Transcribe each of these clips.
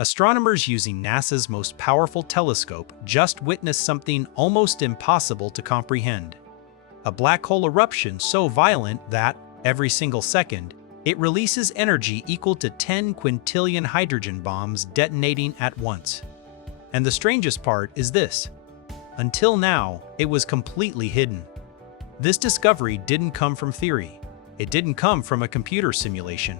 Astronomers using NASA's most powerful telescope just witnessed something almost impossible to comprehend. A black hole eruption so violent that, every single second, it releases energy equal to 10 quintillion hydrogen bombs detonating at once. And the strangest part is this. Until now, it was completely hidden. This discovery didn't come from theory. It didn't come from a computer simulation.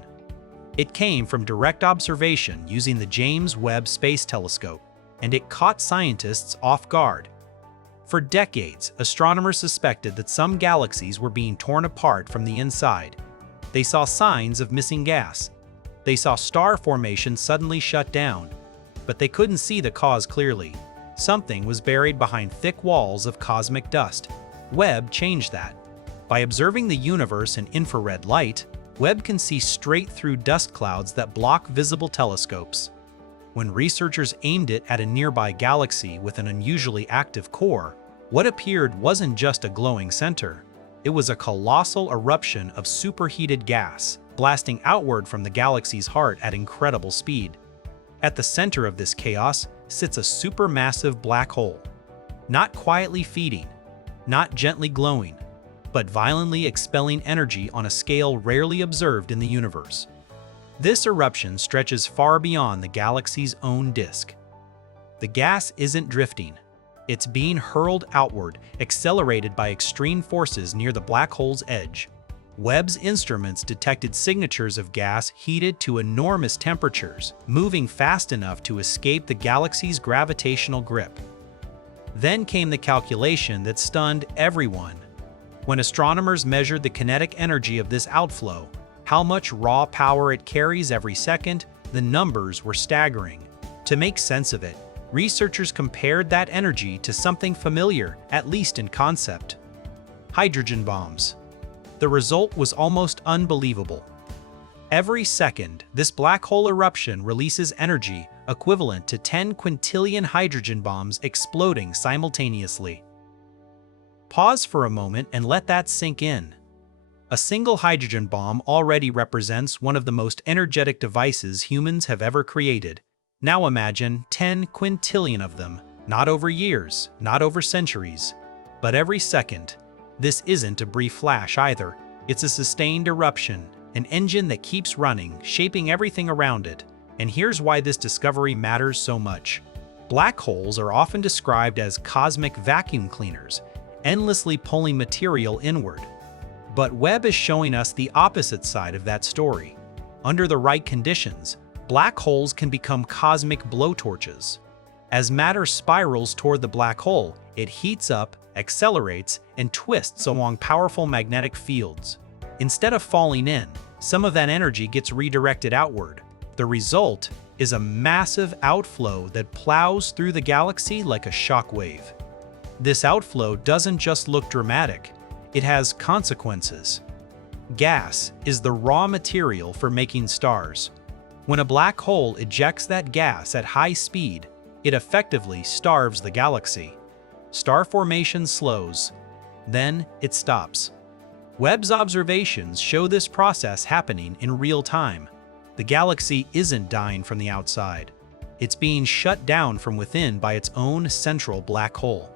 It came from direct observation using the James Webb Space Telescope, and it caught scientists off guard. For decades, astronomers suspected that some galaxies were being torn apart from the inside. They saw signs of missing gas. They saw star formation suddenly shut down, but they couldn't see the cause clearly. Something was buried behind thick walls of cosmic dust. Webb changed that. By observing the universe in infrared light, Webb can see straight through dust clouds that block visible telescopes. When researchers aimed it at a nearby galaxy with an unusually active core, what appeared wasn't just a glowing center. It was a colossal eruption of superheated gas, blasting outward from the galaxy's heart at incredible speed. At the center of this chaos sits a supermassive black hole. Not quietly feeding, not gently glowing, but violently expelling energy on a scale rarely observed in the universe. This eruption stretches far beyond the galaxy's own disk. The gas isn't drifting. It's being hurled outward, accelerated by extreme forces near the black hole's edge. Webb's instruments detected signatures of gas heated to enormous temperatures, moving fast enough to escape the galaxy's gravitational grip. Then came the calculation that stunned everyone. When astronomers measured the kinetic energy of this outflow, how much raw power it carries every second, the numbers were staggering. To make sense of it, researchers compared that energy to something familiar, at least in concept: hydrogen bombs. The result was almost unbelievable. Every second, this black hole eruption releases energy equivalent to 10 quintillion hydrogen bombs exploding simultaneously. Pause for a moment and let that sink in. A single hydrogen bomb already represents one of the most energetic devices humans have ever created. Now imagine 10 quintillion of them, not over years, not over centuries, but every second. This isn't a brief flash either. It's a sustained eruption, an engine that keeps running, shaping everything around it. And here's why this discovery matters so much. Black holes are often described as cosmic vacuum cleaners, endlessly pulling material inward. But Webb is showing us the opposite side of that story. Under the right conditions, black holes can become cosmic blowtorches. As matter spirals toward the black hole, it heats up, accelerates, and twists along powerful magnetic fields. Instead of falling in, some of that energy gets redirected outward. The result is a massive outflow that plows through the galaxy like a shock wave. This outflow doesn't just look dramatic, it has consequences. Gas is the raw material for making stars. When a black hole ejects that gas at high speed, it effectively starves the galaxy. Star formation slows, then it stops. Webb's observations show this process happening in real time. The galaxy isn't dying from the outside. It's being shut down from within by its own central black hole.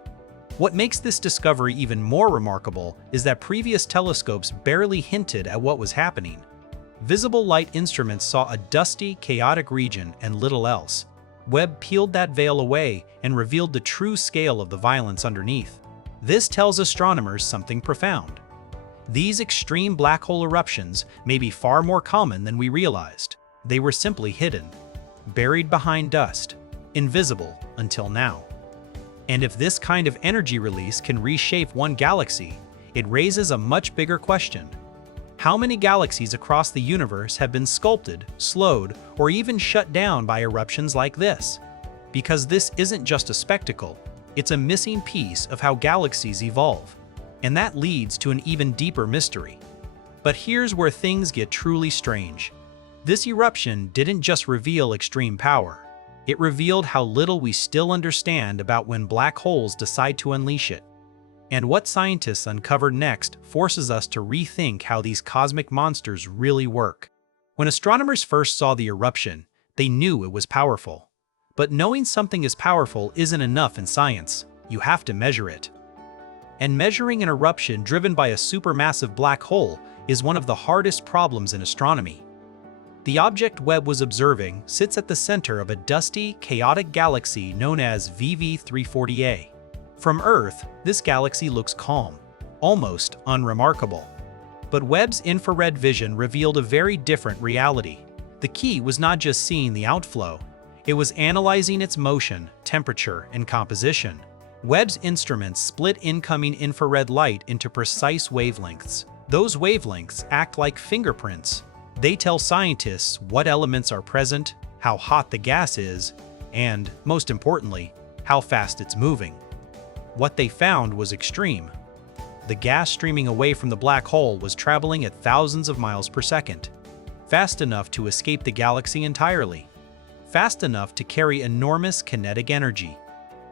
What makes this discovery even more remarkable is that previous telescopes barely hinted at what was happening. Visible light instruments saw a dusty, chaotic region and little else. Webb peeled that veil away and revealed the true scale of the violence underneath. This tells astronomers something profound. These extreme black hole eruptions may be far more common than we realized. They were simply hidden, buried behind dust, invisible until now. And if this kind of energy release can reshape one galaxy, it raises a much bigger question. How many galaxies across the universe have been sculpted, slowed, or even shut down by eruptions like this? Because this isn't just a spectacle, it's a missing piece of how galaxies evolve. And that leads to an even deeper mystery. But here's where things get truly strange. This eruption didn't just reveal extreme power. It revealed how little we still understand about when black holes decide to unleash it. And what scientists uncovered next forces us to rethink how these cosmic monsters really work. When astronomers first saw the eruption, They knew it was powerful. But knowing something is powerful isn't enough in science. You have to measure it. And measuring an eruption driven by a supermassive black hole is one of the hardest problems in astronomy. The object Webb was observing sits at the center of a dusty, chaotic galaxy known as VV340a. From Earth, this galaxy looks calm, almost unremarkable. But Webb's infrared vision revealed a very different reality. The key was not just seeing the outflow, it was analyzing its motion, temperature, and composition. Webb's instruments split incoming infrared light into precise wavelengths. Those wavelengths act like fingerprints. They tell scientists what elements are present, how hot the gas is, and, most importantly, how fast it's moving. What they found was extreme. The gas streaming away from the black hole was traveling at thousands of miles per second, fast enough to escape the galaxy entirely, fast enough to carry enormous kinetic energy.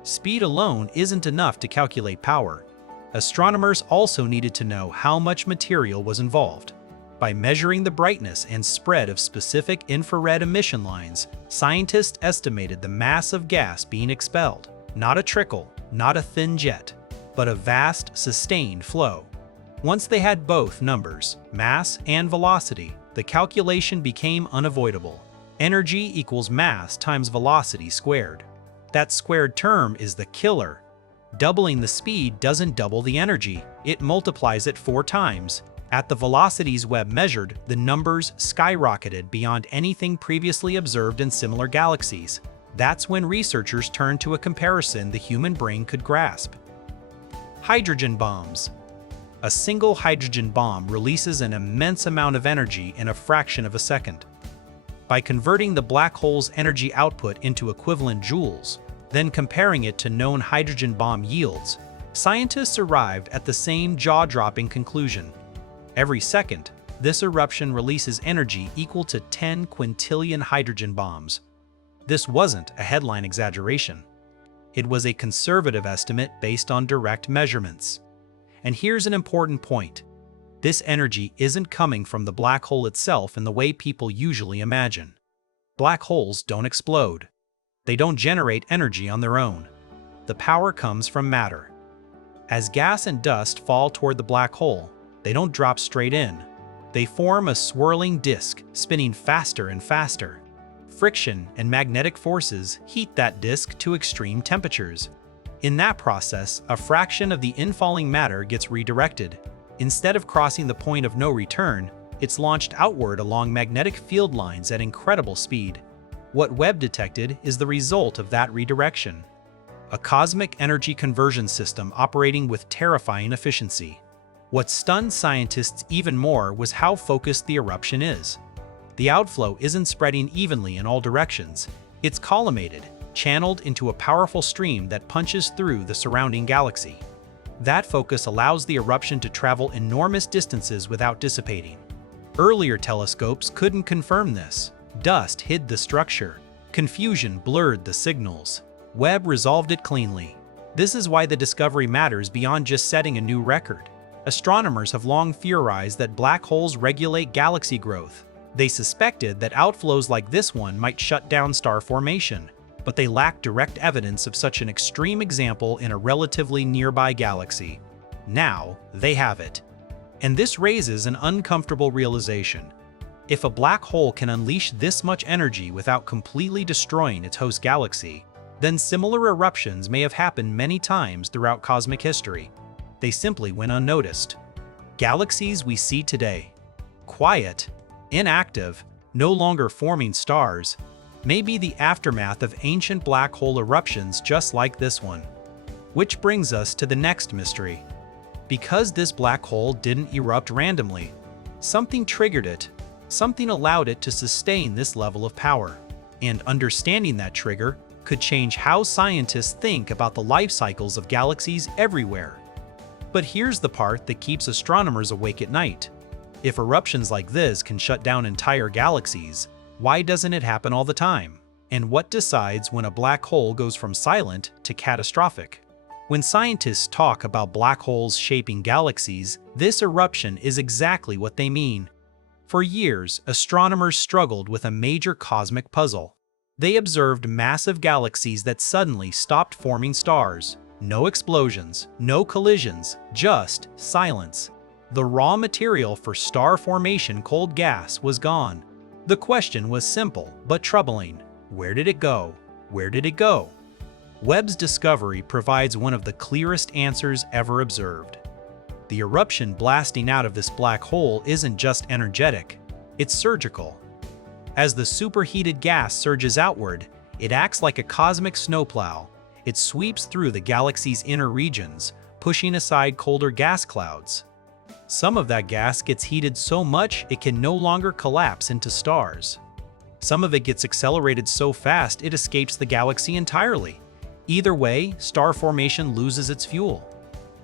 Speed alone isn't enough to calculate power. Astronomers also needed to know how much material was involved. By measuring the brightness and spread of specific infrared emission lines, scientists estimated the mass of gas being expelled. Not a trickle, not a thin jet, but a vast, sustained flow. Once they had both numbers, mass and velocity, the calculation became unavoidable. Energy equals mass times velocity squared. That squared term is the killer. Doubling the speed doesn't double the energy, it multiplies it 4 times. At the velocities Webb measured, the numbers skyrocketed beyond anything previously observed in similar galaxies. That's when researchers turned to a comparison the human brain could grasp. Hydrogen bombs. A single hydrogen bomb releases an immense amount of energy in a fraction of a second. By converting the black hole's energy output into equivalent joules, then comparing it to known hydrogen bomb yields, scientists arrived at the same jaw-dropping conclusion. Every second, this eruption releases energy equal to 10 quintillion hydrogen bombs. This wasn't a headline exaggeration. It was a conservative estimate based on direct measurements. And here's an important point. This energy isn't coming from the black hole itself in the way people usually imagine. Black holes don't explode. They don't generate energy on their own. The power comes from matter. As gas and dust fall toward the black hole, they don't drop straight in. They form a swirling disk, spinning faster and faster. Friction and magnetic forces heat that disk to extreme temperatures. In that process, a fraction of the infalling matter gets redirected. Instead of crossing the point of no return, it's launched outward along magnetic field lines at incredible speed. What Webb detected is the result of that redirection. A cosmic energy conversion system operating with terrifying efficiency. What stunned scientists even more was how focused the eruption is. The outflow isn't spreading evenly in all directions. It's collimated, channeled into a powerful stream that punches through the surrounding galaxy. That focus allows the eruption to travel enormous distances without dissipating. Earlier telescopes couldn't confirm this. Dust hid the structure. Confusion blurred the signals. Webb resolved it cleanly. This is why the discovery matters beyond just setting a new record. Astronomers have long theorized that black holes regulate galaxy growth. They suspected that outflows like this one might shut down star formation, but they lacked direct evidence of such an extreme example in a relatively nearby galaxy. Now, they have it. And this raises an uncomfortable realization. If a black hole can unleash this much energy without completely destroying its host galaxy, then similar eruptions may have happened many times throughout cosmic history. They simply went unnoticed. Galaxies we see today, quiet, inactive, no longer forming stars, may be the aftermath of ancient black hole eruptions just like this one. Which brings us to the next mystery. Because this black hole didn't erupt randomly, something triggered it, something allowed it to sustain this level of power. And understanding that trigger could change how scientists think about the life cycles of galaxies everywhere. But here's the part that keeps astronomers awake at night. If eruptions like this can shut down entire galaxies, why doesn't it happen all the time? And what decides when a black hole goes from silent to catastrophic? When scientists talk about black holes shaping galaxies, this eruption is exactly what they mean. For years, astronomers struggled with a major cosmic puzzle. They observed massive galaxies that suddenly stopped forming stars. No explosions, no collisions, just silence. The raw material for star formation, cold gas, was gone. The question was simple but troubling. Where did it go? Where did it go? Webb's discovery provides one of the clearest answers ever observed. The eruption blasting out of this black hole isn't just energetic, it's surgical. As the superheated gas surges outward, it acts like a cosmic snowplow. It sweeps through the galaxy's inner regions, pushing aside colder gas clouds. Some of that gas gets heated so much it can no longer collapse into stars. Some of it gets accelerated so fast it escapes the galaxy entirely. Either way, star formation loses its fuel.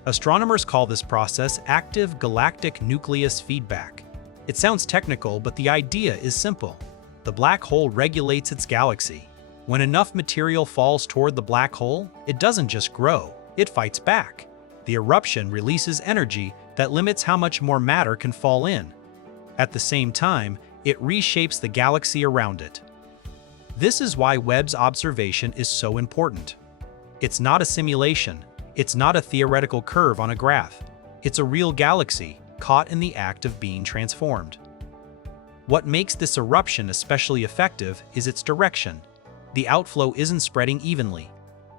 Astronomers call this process active galactic nucleus feedback. It sounds technical, but the idea is simple. The black hole regulates its galaxy. When enough material falls toward the black hole, it doesn't just grow, it fights back. The eruption releases energy that limits how much more matter can fall in. At the same time, it reshapes the galaxy around it. This is why Webb's observation is so important. It's not a simulation. It's not a theoretical curve on a graph. It's a real galaxy caught in the act of being transformed. What makes this eruption especially effective is its direction. The outflow isn't spreading evenly.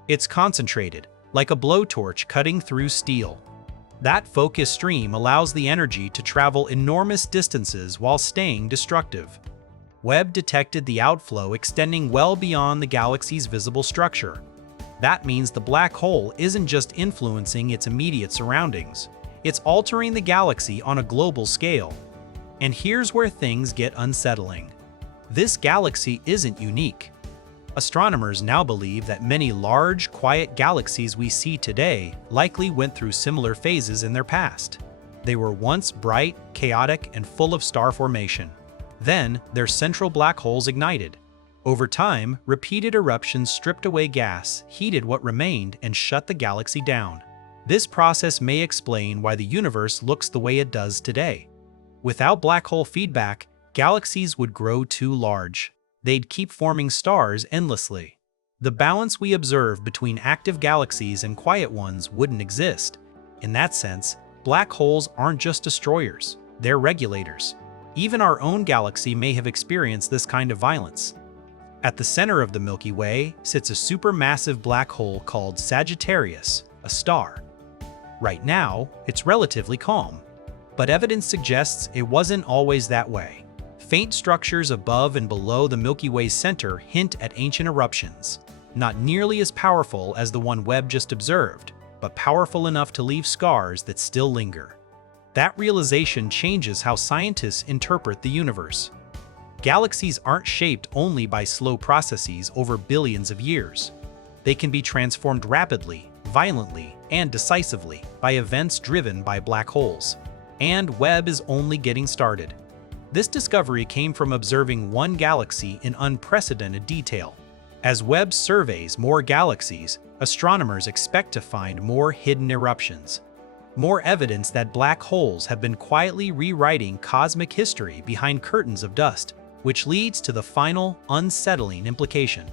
It's concentrated, like a blowtorch cutting through steel. That focused stream allows the energy to travel enormous distances while staying destructive. Webb detected the outflow extending well beyond the galaxy's visible structure. That means the black hole isn't just influencing its immediate surroundings, it's altering the galaxy on a global scale. And here's where things get unsettling. This galaxy isn't unique. Astronomers now believe that many large, quiet galaxies we see today likely went through similar phases in their past. They were once bright, chaotic, and full of star formation. Then, their central black holes ignited. Over time, repeated eruptions stripped away gas, heated what remained, and shut the galaxy down. This process may explain why the universe looks the way it does today. Without black hole feedback, galaxies would grow too large. They'd keep forming stars endlessly. The balance we observe between active galaxies and quiet ones wouldn't exist. In that sense, black holes aren't just destroyers, they're regulators. Even our own galaxy may have experienced this kind of violence. At the center of the Milky Way sits a supermassive black hole called Sagittarius, a star. Right now, it's relatively calm, but evidence suggests it wasn't always that way. Faint structures above and below the Milky Way's center hint at ancient eruptions, not nearly as powerful as the one Webb just observed, but powerful enough to leave scars that still linger. That realization changes how scientists interpret the universe. Galaxies aren't shaped only by slow processes over billions of years. They can be transformed rapidly, violently, and decisively by events driven by black holes. And Webb is only getting started. This discovery came from observing one galaxy in unprecedented detail. As Webb surveys more galaxies, astronomers expect to find more hidden eruptions. More evidence that black holes have been quietly rewriting cosmic history behind curtains of dust, which leads to the final, unsettling implication.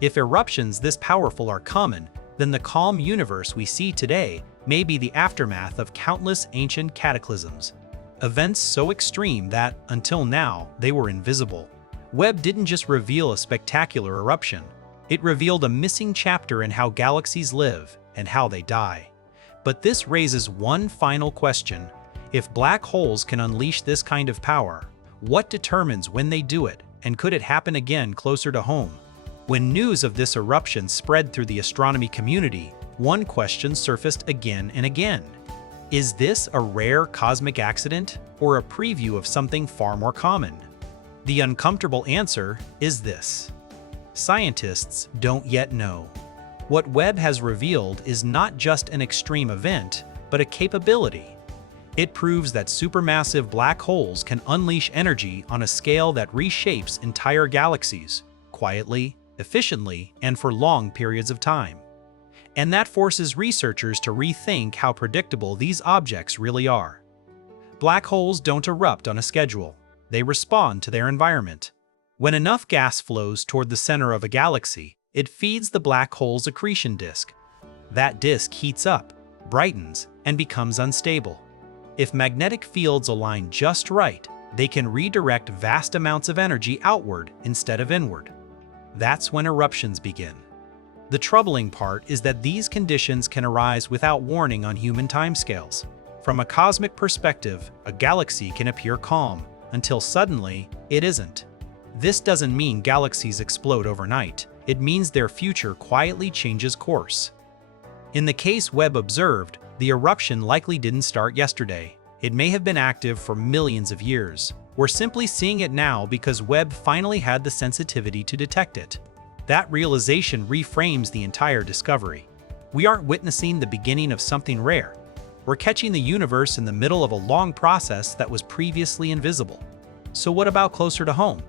If eruptions this powerful are common, then the calm universe we see today may be the aftermath of countless ancient cataclysms. Events so extreme that, until now, they were invisible. Webb didn't just reveal a spectacular eruption, it revealed a missing chapter in how galaxies live and how they die. But this raises one final question. If black holes can unleash this kind of power, what determines when they do it, and could it happen again closer to home? When news of this eruption spread through the astronomy community, one question surfaced again and again. Is this a rare cosmic accident or a preview of something far more common? The uncomfortable answer is this: scientists don't yet know. What Webb has revealed is not just an extreme event, but a capability. It proves that supermassive black holes can unleash energy on a scale that reshapes entire galaxies, quietly, efficiently, and for long periods of time. And that forces researchers to rethink how predictable these objects really are. Black holes don't erupt on a schedule. They respond to their environment. When enough gas flows toward the center of a galaxy, it feeds the black hole's accretion disk. That disk heats up, brightens, and becomes unstable. If magnetic fields align just right, they can redirect vast amounts of energy outward instead of inward. That's when eruptions begin. The troubling part is that these conditions can arise without warning on human timescales. From a cosmic perspective, a galaxy can appear calm, until suddenly, it isn't. This doesn't mean galaxies explode overnight. It means their future quietly changes course. In the case Webb observed, the eruption likely didn't start yesterday. It may have been active for millions of years. We're simply seeing it now because Webb finally had the sensitivity to detect it. That realization reframes the entire discovery. We aren't witnessing the beginning of something rare. We're catching the universe in the middle of a long process that was previously invisible. So what about closer to home?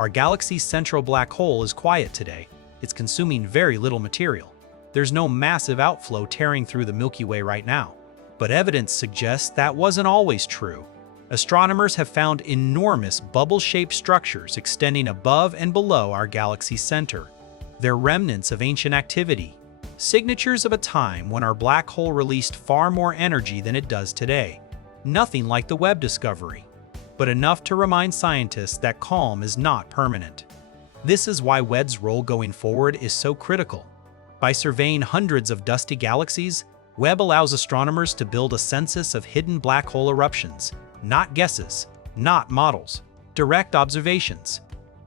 Our galaxy's central black hole is quiet today. It's consuming very little material. There's no massive outflow tearing through the Milky Way right now. But evidence suggests that wasn't always true. Astronomers have found enormous bubble-shaped structures extending above and below our galaxy's center. They're remnants of ancient activity, signatures of a time when our black hole released far more energy than it does today. Nothing like the Webb discovery, but enough to remind scientists that calm is not permanent. This is why Webb's role going forward is so critical. By surveying hundreds of dusty galaxies, Webb allows astronomers to build a census of hidden black hole eruptions, not guesses, not models, direct observations.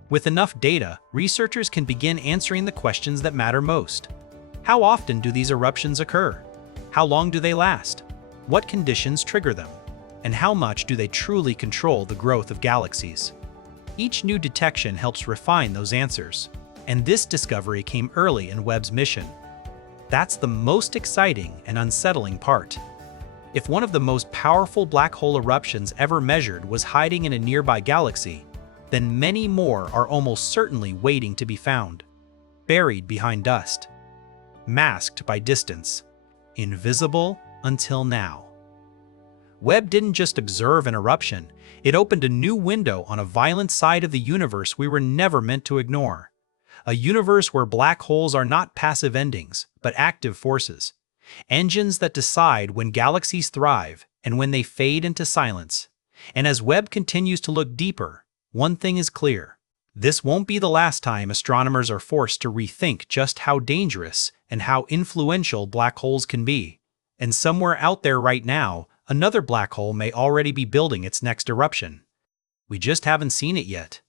With enough data, researchers can begin answering the questions that matter most. How often do these eruptions occur? How long do they last? What conditions trigger them? And how much do they truly control the growth of galaxies? Each new detection helps refine those answers, and this discovery came early in Webb's mission. That's the most exciting and unsettling part. If one of the most powerful black hole eruptions ever measured was hiding in a nearby galaxy, then many more are almost certainly waiting to be found, buried behind dust, masked by distance, invisible until now. Webb didn't just observe an eruption, it opened a new window on a violent side of the universe we were never meant to ignore. A universe where black holes are not passive endings, but active forces. Engines that decide when galaxies thrive and when they fade into silence. And as Webb continues to look deeper, one thing is clear. This won't be the last time astronomers are forced to rethink just how dangerous and how influential black holes can be. And somewhere out there right now, another black hole may already be building its next eruption. We just haven't seen it yet.